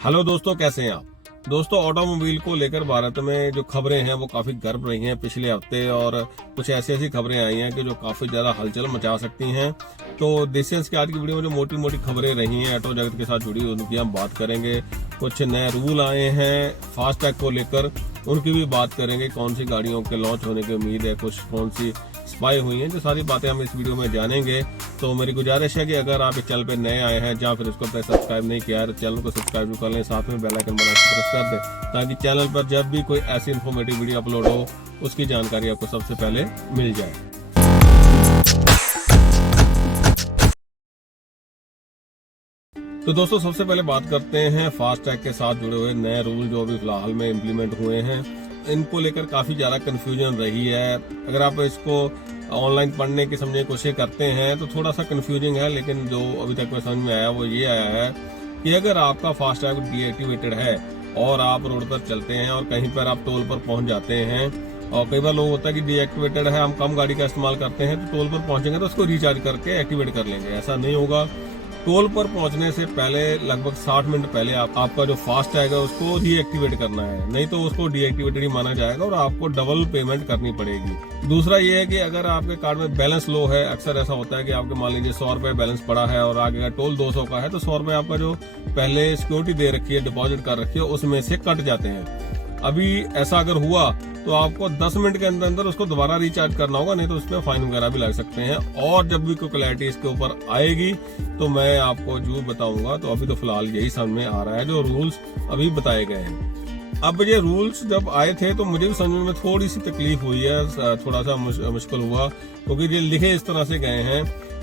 Hello दोस्तों, कैसे हैं आप। दोस्तों, ऑटोमोबाइल को लेकर भारत में जो खबरें हैं वो काफी गर्म रही हैं पिछले हफ्ते, और कुछ ऐसी खबरें आई हैं कि जो काफी ज्यादा हलचल मचा सकती हैं। तो देसियंस की आज की वीडियो में जो मोटी मोटी खबरें रही हैं ऑटो जगत के साथ जुड़ी, उनकी हम बात करेंगे। कुछ नए रूल आए हैं फास्टैग को लेकर, उनकी भी बात करेंगे। कौन सी गाड़ियों के लॉन्च होने की उम्मीद है, कुछ कौन सी स्पाई हुई हैं, जो सारी बातें हम इस वीडियो में जानेंगे। तो मेरी गुजारिश है कि अगर आप इस चैनल पे नए आए हैं या फिर इसको पे सब्सक्राइब नहीं किया है तो चैनल को सब्सक्राइब कर लें, साथ में बेल आइकन बना के प्रेस कर दें, ताकि चैनल पर जब भी कोई ऐसी इन्फॉर्मेटिव वीडियो अपलोड हो उसकी जानकारी आपको सबसे पहले मिल जाए। तो दोस्तों, सबसे पहले बात करते हैं फास्टैग के साथ जुड़े हुए नए रूल जो अभी फिलहाल में इम्प्लीमेंट हुए हैं। इनको लेकर काफी ज्यादा कंफ्यूजन रही है। अगर आप इसको ऑनलाइन पढ़ने की समझने की कोशिश करते हैं तो थोड़ा सा कंफ्यूजिंग है, लेकिन जो अभी तक में समझ में आया वो ये आया है कि अगर आपका फास्टैग डीएक्टिवेटेड है और आप रोड पर चलते हैं और कहीं पर आप टोल पर पहुंच जाते हैं, और कई बार लोग होता है कि डीएक्टिवेटेड है, हम कम गाड़ी का इस्तेमाल करते हैं, तो टोल पर पहुंचेंगे तो उसको रिचार्ज करके एक्टिवेट कर लेंगे। ऐसा नहीं होगा। टोल पर पहुंचने से पहले लगभग 60 मिनट पहले आपका जो फास्टैग है उसको रीएक्टिवेट करना है, नहीं तो उसको डीएक्टिवेटेड ही माना जाएगा और आपको डबल पेमेंट करनी पड़ेगी। दूसरा ये है कि अगर आपके कार्ड में बैलेंस लो है, अक्सर ऐसा होता है कि आपके मान लीजिए 100 रुपए बैलेंस पड़ा है और आगे का टोल 200 का है, तो 100 रुपए आपका जो पहले सिक्योरिटी दे रखी है, डिपॉजिट कर रखी है, उसमें से कट जाते हैं। अभी ऐसा अगर हुआ तो आपको 10 मिनट के अंदर अंदर उसको दोबारा रिचार्ज करना होगा, नहीं तो उसमें फाइन वगैरह भी लग सकते हैं। और जब भी कोई क्लैरिटी इसके ऊपर आएगी तो मैं आपको जरूर बताऊंगा। तो अभी तो फिलहाल यही समझ में आ रहा है जो रूल्स अभी बताए गए हैं। अब ये रूल्स जब आए थे तो मुझे भी समझने में थोड़ी सी तकलीफ हुई है, थोड़ा सा मुश्किल हुआ, क्योंकि ये लिखे इस तरह से गए हैं।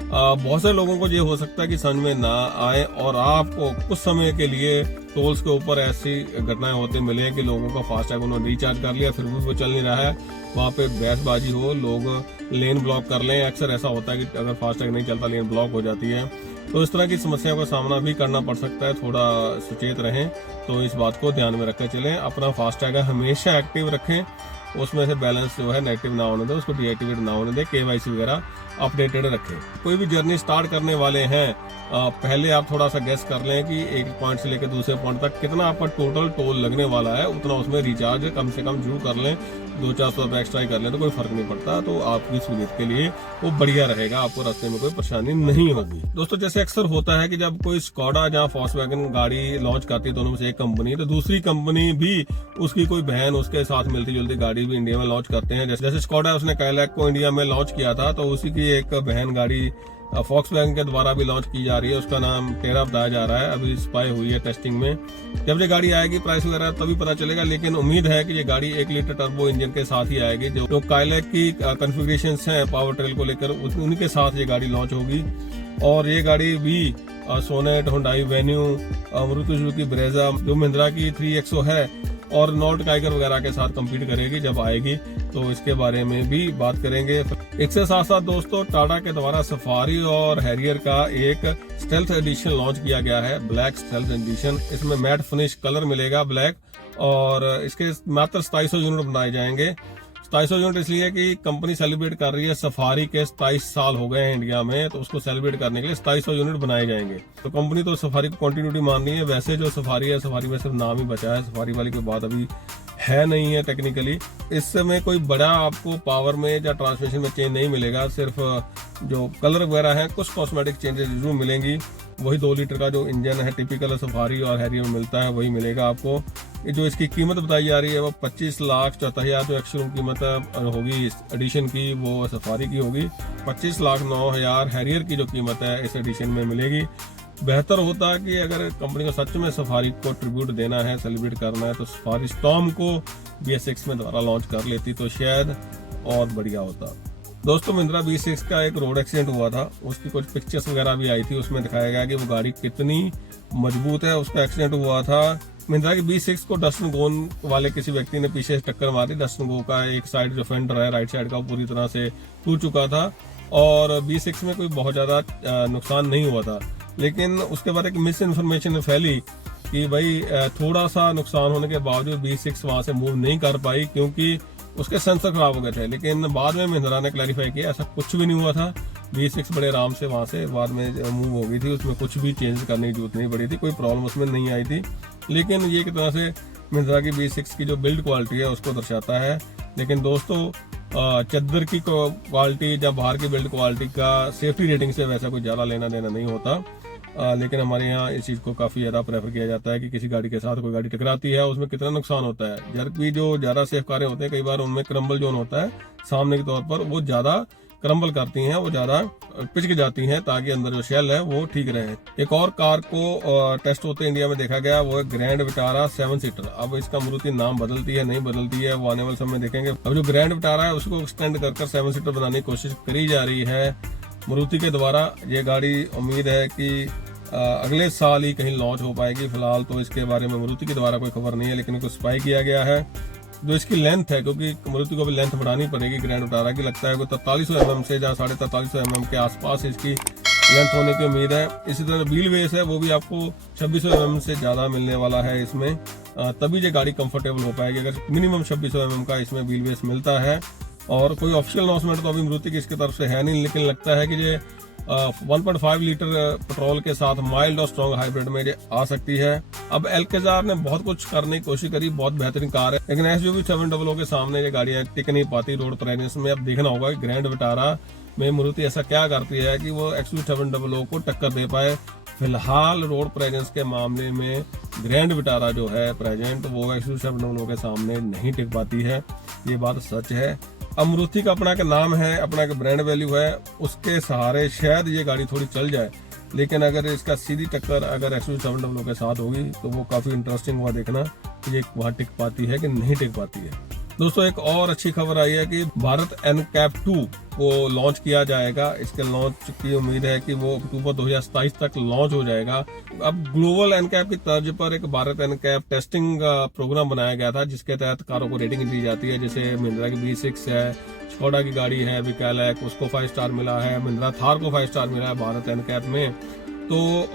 बहुत से लोगों को ये हो सकता है कि समझ में ना आए और आपको कुछ समय के लिए टोल्स के ऊपर ऐसी घटनाएं होते मिले कि लोगों का फास्टैग उन्होंने रिचार्ज कर लिया, फिर भी वो चल नहीं रहा है, वहाँ पे बहसबाजी हो, लोग लेन ब्लॉक कर लें। अक्सर ऐसा होता है कि अगर फास्टैग नहीं चलता लेन ब्लॉक हो जाती है, तो इस तरह की समस्याओं का सामना भी करना पड़ सकता है। थोड़ा सचेत रहें, तो इस बात को ध्यान में रखकर चलें। अपना फास्टैग हमेशा एक्टिव रखें, उसमें से बैलेंस जो है नेगेटिव ना होने दें, उसको डीएक्टिवेट ना होने दें, केवाईसी वगैरह अपडेटेड रखें। कोई भी जर्नी स्टार्ट करने वाले हैं, पहले आप थोड़ा सा गेस कर लें कि एक पॉइंट से लेकर दूसरे पॉइंट तक कितना आपका टोटल टोल लगने वाला है, उतना उसमें रिचार्ज कम से कम जरूर कर लें। 200-400 रुपए एक्स्ट्रा ही कर लें तो कोई फर्क नहीं पड़ता, तो आपकी सहूलियत के लिए वो बढ़िया रहेगा, आपको रास्ते में कोई परेशानी नहीं होगी। दोस्तों, जैसे अक्सर होता है कि जब कोई स्कोडा या फॉक्सवैगन गाड़ी लॉन्च करती है, दोनों में से एक कंपनी, तो दूसरी कंपनी भी उसकी कोई बहन उसके साथ मिलती जुलती गाड़ी भी इंडिया में लॉन्च करते हैं। जैसे स्कोडा उसने काइलैक को इंडिया में लॉन्च किया था, तो उसी की एक बहन गाड़ी फॉक्सवैगन के द्वारा भी लॉन्च की जा रही है, उसका नाम टेरा बताया जा रहा है। अभी स्पाई हुई है टेस्टिंग में। जब ये गाड़ी आएगी प्राइस वगैरह तभी पता चलेगा, लेकिन उम्मीद है कि ये गाड़ी 1 लीटर टर्बो इंजन के साथ ही आएगी। जो काइलैक की कॉन्फ़िगरेशंस हैं पावर ट्रेल को लेकर, उनके साथ ये गाड़ी लॉन्च होगी। और ये गाड़ी भी Sonet, Hyundai Venue, Maruti Suzuki Brezza, जो महिंद्रा की 3XO है, और नॉर्थ टाइगर वगैरह के साथ compete करेगी जब आएगी, तो इसके बारे में भी बात करेंगे। इसके साथ साथ दोस्तों, टाटा के द्वारा सफारी और हैरियर का एक स्टेल्थ एडिशन लॉन्च किया गया है, ब्लैक स्टेल्थ एडिशन। इसमें मैट फिनिश कलर मिलेगा ब्लैक, और इसके मात्र 2700 यूनिट बनाए जाएंगे। 2700 यूनिट इसलिए कि कंपनी सेलिब्रेट कर रही है सफारी के 27 साल हो गए हैं इंडिया में, तो उसको सेलिब्रेट करने के लिए 2700 यूनिट बनाए जाएंगे। तो कंपनी तो सफारी को कंटिन्यूटी मान रही है। वैसे जो सफारी है, सफारी में सिर्फ नाम ही बचा है, सफारी वाली कोई बात अभी है नहीं है टेक्निकली। इसमें कोई बड़ा आपको पावर में या ट्रांसमिशन में चेंज नहीं मिलेगा, सिर्फ जो कलर वगैरह है, कुछ कॉस्मेटिक चेंजेस जरूर मिलेंगी। वही 2 लीटर का जो इंजन है टिपिकल सफारी और हैरियर में मिलता है, वही मिलेगा आपको। जो इसकी कीमत बताई जा रही है वो 25,74,000 जो एक्स-शोरूम कीमत होगी इस एडिशन की, वो सफारी की होगी। 25,09,000 हैरियर की जो कीमत है इस एडिशन में मिलेगी। बेहतर होता है कि अगर कंपनी को सच में सफारी को ट्रिब्यूट देना है, सेलिब्रेट करना है, तो सफारी स्टॉर्म को BS6 में द्वारा लॉन्च कर लेती तो शायद और बढ़िया होता। दोस्तों, महिंद्रा B6 का एक रोड एक्सीडेंट हुआ था, उसकी कुछ पिक्चर्स वगैरह भी आई थी, उसमें दिखाया गया कि वो गाड़ी कितनी मजबूत है। उसका एक्सीडेंट हुआ था महिंद्रा की B6 को डस्टन गोन वाले किसी व्यक्ति ने पीछे से टक्कर मारी। डस्टन गो का एक साइड जो फेंडर है राइट साइड का, पूरी तरह से टूट चुका था, और B6 में कोई बहुत ज्यादा नुकसान नहीं हुआ था। लेकिन उसके बाद एक मिस इन्फॉर्मेशन फैली कि भाई थोड़ा सा नुकसान होने के बावजूद B6 वहां से मूव नहीं कर पाई क्योंकि उसके सेंसर खराब हो गए थे। लेकिन बाद में महिंद्रा ने क्लैरिफाई किया ऐसा कुछ भी नहीं हुआ था, B6 बड़े आराम से वहां से बाद में मूव हो गई थी, उसमें कुछ भी चेंज करने की जरूरत नहीं पड़ी थी, कोई प्रॉब्लम उसमें नहीं आई थी। लेकिन ये एक तरह से महिंद्रा की B6 की जो बिल्ड क्वालिटी है उसको दर्शाता है। लेकिन दोस्तों चद्दर की क्वालिटी या बाहर की बिल्ड क्वालिटी का सेफ्टी रेटिंग से वैसा कोई ज़्यादा लेना देना नहीं होता। लेकिन हमारे यहाँ इस चीज़ को काफ़ी ज़्यादा प्रेफर किया जाता है कि किसी गाड़ी के साथ कोई गाड़ी टकराती है उसमें कितना नुकसान होता है। जबकि जो ज़्यादा सेफ कारें होते हैं कई बार उनमें क्रम्बल जोन होता है सामने के तौर पर, वो ज़्यादा क्रम्बल करती हैं, वो ज़्यादा पिचक जाती हैं ताकि अंदर जो शेल है वो ठीक रहे। एक और कार को टेस्ट होते इंडिया में देखा गया, वो है ग्रैंड विटारा 7 सीटर। अब इसका मारुति नाम बदलती है नहीं बदलती है वो आने वाले समय में देखेंगे। अब जो ग्रैंड विटारा है उसको एक्सटेंड कर 7 सीटर बनाने की कोशिश करी जा रही है मारुति के द्वारा। ये गाड़ी उम्मीद है कि अगले साल ही कहीं लॉन्च हो पाएगी। फिलहाल तो इसके बारे में मारुति के द्वारा कोई खबर नहीं है, लेकिन इसको स्पाई किया गया है। जो इसकी लेंथ है, क्योंकि मारुति को भी लेंथ बढ़ानी पड़ेगी ग्रैंड विटारा की, लगता है कोई 4300 mm से या 4350 mm के आसपास इसकी लेंथ होने की उम्मीद है। इसी तरह व्हील बेस है वो भी आपको 2600 mm से ज़्यादा मिलने वाला है इसमें, तभी ये गाड़ी कंफर्टेबल हो पाएगी अगर मिनिमम 2600 mm का इसमें व्हील बेस मिलता है। और कोई ऑफिशियल अनाउंसमेंट तो अभी मारुति की इसकी तरफ से है नहीं, लेकिन लगता है कि ये 1.5 लीटर पेट्रोल के साथ माइल्ड और स्ट्रॉन्ग हाइब्रिड में आ सकती है। अब एल्केजार ने बहुत कुछ करने की कोशिश करी, बहुत बेहतरीन कार है, लेकिन SUV 700 के सामने ये गाड़ियां टिक नहीं पाती रोड प्रेजेंस में। अब देखना होगा कि ग्रैंड विटारा में मारुति ऐसा क्या करती है कि वो XUV 700 को टक्कर दे पाए। फिलहाल रोड प्रेजेंस के मामले में ग्रैंड विटारा जो है प्रेजेंट वो XUV 700 के सामने नहीं टिक पाती है, ये बात सच है। अब मारुति का अपना का नाम है, अपना का ब्रांड वैल्यू है, उसके सहारे शायद ये गाड़ी थोड़ी चल जाए। लेकिन अगर इसका सीधी टक्कर अगर XUV 700 के साथ होगी तो वो काफ़ी इंटरेस्टिंग हुआ देखना ये वहाँ टिक पाती है कि नहीं टिक पाती है। दोस्तों एक और अच्छी खबर आई है कि भारत NCAP 2 को लॉन्च किया जाएगा। इसके लॉन्च की उम्मीद है कि वो अक्टूबर 2027 तक लॉन्च हो जाएगा। अब ग्लोबल NCAP की तर्ज पर एक भारत NCAP टेस्टिंग प्रोग्राम बनाया गया था जिसके तहत कारों को रेटिंग दी जाती है। जैसे महिंद्रा की B6 है, स्कोडा की गाड़ी है विकैलैक, उसको 5 स्टार मिला है, महिंद्रा थार को 5 स्टार मिला है भारत NCAP में। तो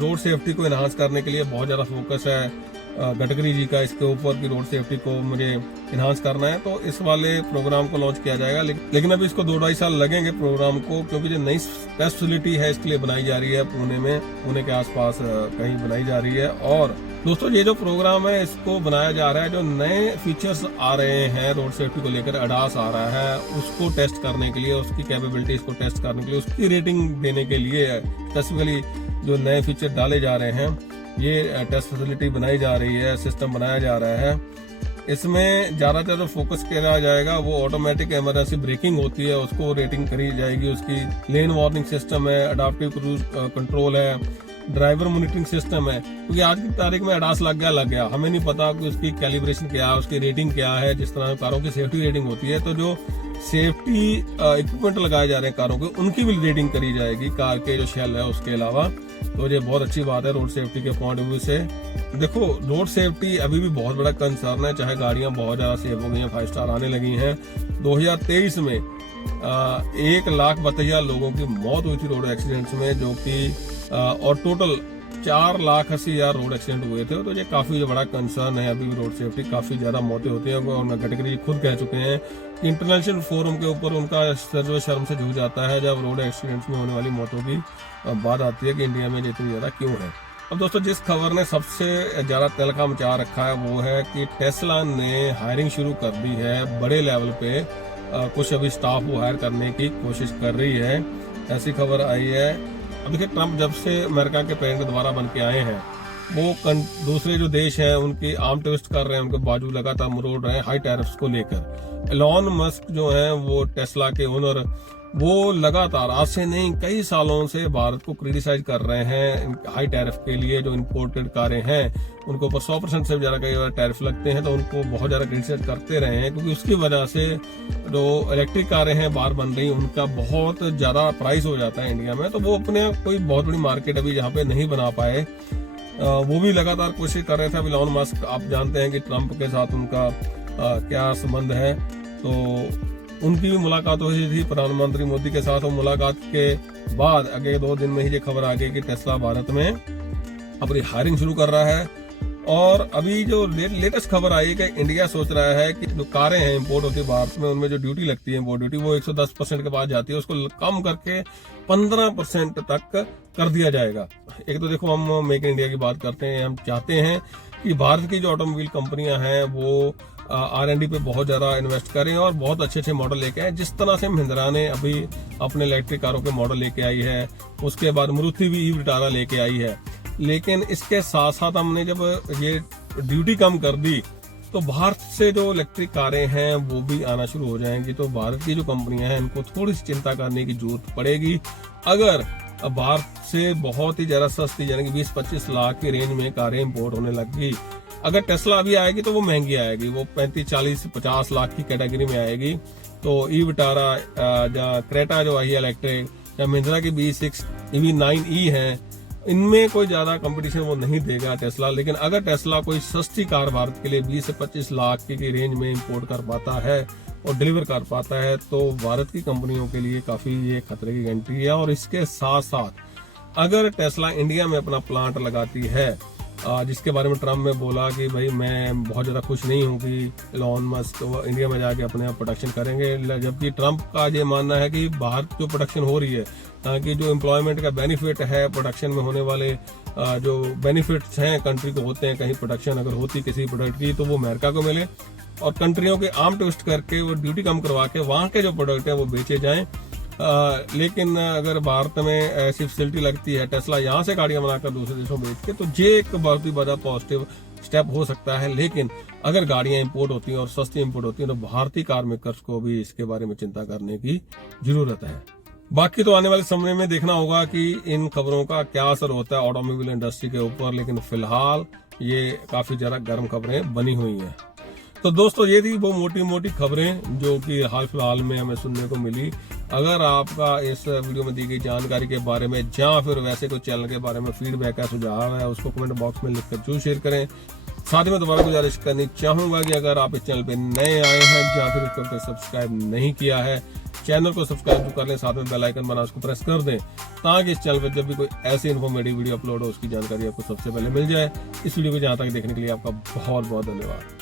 रोड सेफ्टी को एनहांस करने के लिए बहुत ज़्यादा फोकस है गडकरी जी का इसके ऊपर की रोड सेफ्टी को मुझे इन्हांस करना है, तो इस वाले प्रोग्राम को लॉन्च किया जाएगा। लेकिन अभी इसको 2-2.5 साल लगेंगे प्रोग्राम को, क्योंकि जो नई टेस्ट फैसिलिटी है इसके लिए बनाई जा रही है पुणे में, पुणे के आसपास कहीं बनाई जा रही है। और दोस्तों ये जो प्रोग्राम है इसको बनाया जा रहा है, जो नए फीचर्स आ रहे हैं रोड सेफ्टी को लेकर, ADAS आ रहा है, उसको टेस्ट करने के लिए, उसकी कैपेबिलिटीज को टेस्ट करने के लिए, उसकी रेटिंग देने के लिए स्पेसिफिकली जो नए फीचर डाले जा रहे हैं, ये टेस्ट फैसिलिटी बनाई जा रही है, सिस्टम बनाया जा रहा है। इसमें ज़्यादातर जो फोकस किया जाएगा वो ऑटोमेटिक इमरजेंसी ब्रेकिंग होती है, उसको रेटिंग करी जाएगी। उसकी लेन वार्निंग सिस्टम है, अडाप्टिव क्रूज कंट्रोल है, ड्राइवर मॉनिटरिंग सिस्टम है। क्योंकि आज की तारीख में ADAS लग गया, हमें नहीं पता कि उसकी कैलिब्रेशन क्या है, उसकी रेटिंग क्या है। जिस तरह कारों की सेफ्टी रेटिंग होती है, तो जो सेफ्टी इक्विपमेंट लगाए जा रहे हैं कारों के, उनकी भी रेटिंग करी जाएगी कार के जो शेल है उसके अलावा। तो ये बहुत अच्छी बात है रोड सेफ्टी के पॉइंट ऑफ व्यू से। देखो रोड सेफ्टी अभी भी बहुत बड़ा कंसर्न है, चाहे गाड़ियां बहुत ज्यादा सेफ हो गई हैं, 5 स्टार आने लगी हैं। 2023 में 1,32,000 लोगों की मौत हुई थी रोड एक्सीडेंट्स में, जो कि और टोटल 4,80,000 रोड एक्सीडेंट हुए थे। तो ये काफी बड़ा कंसर्न है, अभी भी रोड सेफ्टी काफी ज्यादा मौतें होती हैं। और गडकरी खुद कह चुके हैं कि इंटरनेशनल फोरम के ऊपर उनका सर शर्म से झुक जाता है जब रोड एक्सीडेंट्स में होने वाली मौतों की बात आती है कि इंडिया में इतनी ज्यादा क्यों है। अब दोस्तों जिस खबर ने सबसे ज्यादा तहलका मचा रखा है वो है कि टेस्ला ने हायरिंग शुरू कर दी है बड़े लेवल पे। कुछ अभी स्टाफ वो हायर करने की कोशिश कर रही है, ऐसी खबर आई है। अब देखिए ट्रम्प जब से अमेरिका के प्रेसिडेंट दोबारा बन के आए हैं, वो दूसरे जो देश हैं उनकी आर्म ट्विस्ट कर रहे हैं, उनके बाजू लगातार मरोड़ रहे हैं हाई टैरिफ्स को लेकर। एलॉन मस्क जो है वो टेस्ला के ओनर, वो लगातार आज से नहीं कई सालों से भारत को क्रिटिसाइज कर रहे हैं हाई टैरिफ के लिए। जो इंपोर्टेड कारें हैं उनको ऊपर 100% से ज्यादा कई बार टैरिफ लगते हैं, तो उनको बहुत ज्यादा क्रिटिसाइज करते रहे हैं, क्योंकि उसकी वजह से जो इलेक्ट्रिक कारें हैं बाहर बन रही, उनका बहुत ज्यादा प्राइस हो जाता है इंडिया में। तो वो अपने कोई बहुत बड़ी मार्केट अभी यहाँ पे नहीं बना पाए, वो भी लगातार कोशिश कर रहे थे। एलॉन मस्क आप जानते हैं कि ट्रम्प के साथ उनका क्या संबंध है, तो उनकी भी मुलाकात हुई थी प्रधानमंत्री मोदी के साथ। और मुलाकात के बाद अगले 2 दिन में ही ये खबर आ गई कि टेस्ला भारत में अपनी हायरिंग शुरू कर रहा है। और अभी जो लेटेस्ट खबर आई है कि इंडिया सोच रहा है कि जो कारें हैं इंपोर्ट होती है भारत में, उनमें जो ड्यूटी लगती है इंपोर्ट ड्यूटी, वो 110% के बाद जाती है, उसको कम करके 15% तक कर दिया जाएगा। एक तो देखो हम मेक इन इंडिया की बात करते हैं, हम चाहते हैं कि भारत की जो ऑटोमोबाइल कंपनियां हैं वो R&D पे बहुत ज्यादा इन्वेस्ट करें और बहुत अच्छे अच्छे मॉडल लेके आए। जिस तरह से महिंद्रा ने अभी अपने इलेक्ट्रिक कारों के मॉडल लेके आई है, उसके बाद मारुति भी ई विटारा लेके आई है। लेकिन इसके साथ साथ हमने जब ये ड्यूटी कम कर दी तो भारत से जो इलेक्ट्रिक कारें हैं वो भी आना शुरू हो जाएंगी। तो भारत की जो कंपनियां हैं इनको थोड़ी सी चिंता करने की जरूरत पड़ेगी। अगर भारत से बहुत ही ज्यादा सस्ती यानी कि 20-25 लाख की रेंज में कारें इंपोर्ट होने लगी, अगर टेस्ला अभी आएगी तो वो महंगी आएगी, वो 35-40-50 लाख की कैटेगरी में आएगी। तो ई विटारा या क्रेटा जो आई है इलेक्ट्रिक, या महिंद्रा की B6 EV9e है, इनमें कोई ज्यादा कंपटीशन वो नहीं देगा टेस्ला। लेकिन अगर टेस्ला कोई सस्ती कार भारत के लिए 20 से 25 लाख की रेंज में इंपोर्ट कर पाता है और डिलीवर कर पाता है तो भारत की कंपनियों के लिए काफी ये खतरे की घंटी है। और इसके साथ साथ अगर टेस्ला इंडिया में अपना प्लांट लगाती है, जिसके बारे में ट्रम्प ने बोला कि भाई मैं बहुत ज़्यादा खुश नहीं हूँ कि एलोन मस्क वो इंडिया में जाके अपने आप प्रोडक्शन करेंगे, जबकि ट्रम्प का ये मानना है कि बाहर जो प्रोडक्शन हो रही है, ताकि जो एम्प्लॉयमेंट का बेनिफिट है, प्रोडक्शन में होने वाले जो बेनिफिट्स हैं कंट्री को होते हैं, कहीं प्रोडक्शन अगर होती किसी प्रोडक्ट की तो वो अमेरिका को मिले और कंट्रियों के आर्म ट्विस्ट करके वो ड्यूटी कम करवा के वहाँ के जो प्रोडक्ट हैं वो बेचे जाएं। लेकिन अगर भारत में ऐसी फैसिलिटी लगती है, टेस्ला यहाँ से गाड़ियां बनाकर दूसरे देशों में बेच के, तो ये एक बहुत ही बड़ा पॉजिटिव स्टेप हो सकता है। लेकिन अगर गाड़ियां इंपोर्ट होती हैं और सस्ती इंपोर्ट होती हैं तो भारतीय कार मेकर्स को भी इसके बारे में चिंता करने की जरूरत है। बाकी तो आने वाले समय में देखना होगा कि इन खबरों का क्या असर होता है ऑटोमोबाइल इंडस्ट्री के ऊपर। लेकिन फिलहाल ये काफी ज्यादा गर्म खबरें बनी हुई हैं। तो दोस्तों ये थी वो मोटी मोटी खबरें जो कि हाल फिलहाल में हमें सुनने को मिली। अगर आपका इस वीडियो में दी गई जानकारी के बारे में या फिर वैसे कोई चैनल के बारे में फीडबैक है, सुझाव है, उसको कमेंट बॉक्स में लिखकर जरूर शेयर करें। साथ ही में दोबारा गुजारिश करनी चाहूंगा कि अगर आप इस चैनल पे नए आए हैं या फिर उसको अगर सब्सक्राइब नहीं किया है, चैनल को सब्सक्राइब कर लें, साथ में बेल आइकन बना उसको प्रेस कर दें ताकि इस चैनल पर जब भी कोई ऐसी इन्फॉर्मेटिव वीडियो अपलोड हो उसकी जानकारी आपको सबसे पहले मिल जाए। इस वीडियो को जहां तक देखने के लिए आपका बहुत बहुत धन्यवाद।